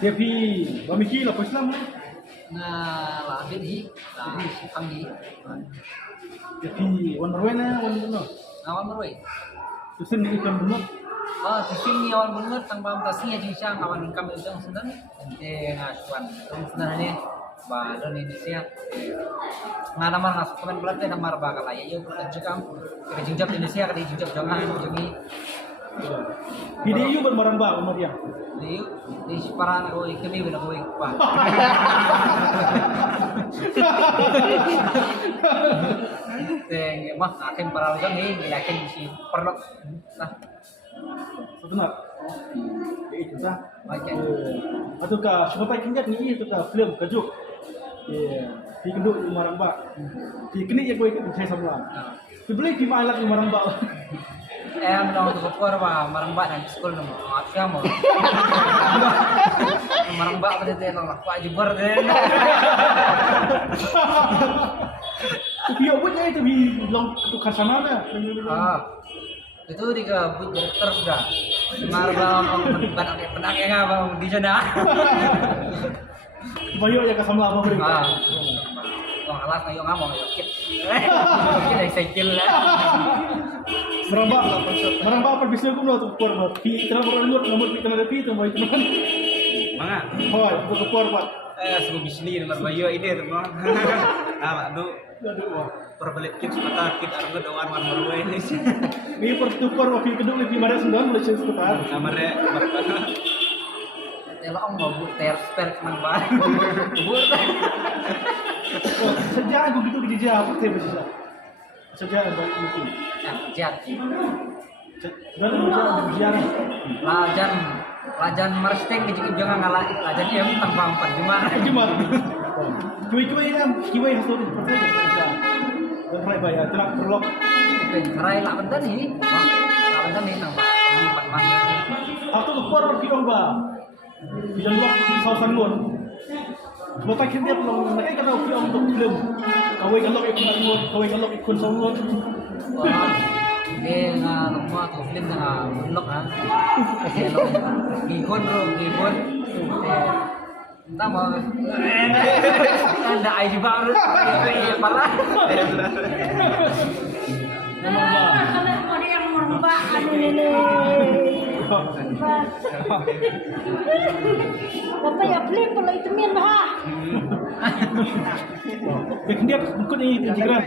Dia pi bamiki la Islam na labit hi la sipang hi dia pi wan marwena wan no awan maroi tusin ni ikan bunut tisim ni awan bungut tang bam tasnya jisang awan kami ujung sendan ente ngasuan sendan ni ba Indonesia ngadamar ngasuk komen pelat namar bakal aja yuk kejengkam kejengkam Indonesia kejengkam jangan jungi Video bermarang ba umur dia. di separang ko kami wala ko pa teng mah akin para ujung ni lakin si perlu nah Benar. Itu dah. macam Atau ka siapa kinjat ni itu ka film kajuk. Pi kenduk marang ba. Pi kini ya koi saya sama. Pi beli pi malat marang ba. em dong tu kopor ba marang ba nang school no afya mo marang ba pa dito no pa jubur din Pi obutnya itu pi long tu kasana na. itu di ke bu direktur sudah marang ba penak nga ba di sana Bayo ya kasama apa beri. Kung alas na yung amo kit ay cycle lah Marang ba perbisa ko no tu por ba. Pi kena beranggut nomor pi kena pi tu mai teman. mga Hoy, tu por ba. sugo bisni nomor bayo ide mo do Aduh. perbalik kit mata kit argo doan man marway Ni por tu por pi keduk pi mara sundan boleh sekitar. namare Elok mau buat spare nang ba. Sejak aku gitu di dia apa teh bisa. Sejak balik itu. Jat. Dan ujian Lajan merestek ke jangan ngalah lajan dia tanpa empat Jumat. Jumat. Cuy yang kiwai hasil pertama bisa. Dan rai bayar terak perlok. Rai lah benda ni. Lah benda ni nang empat mana. Aku tu por pergi ba. Bilang luar sausan luar. Bota kita belum mereka kata uki untuk film. Kawai kalau ikut luar, kawai kalau ikut sama luar. Nga rumah tu film na unlock ha. Hello. Gikon bro, gikon. Tama. Anda ay baru. Parah. Kalau ada yang merubah anu ini. Bapak ya beli pula itu min ha. Dia ikut ni integran.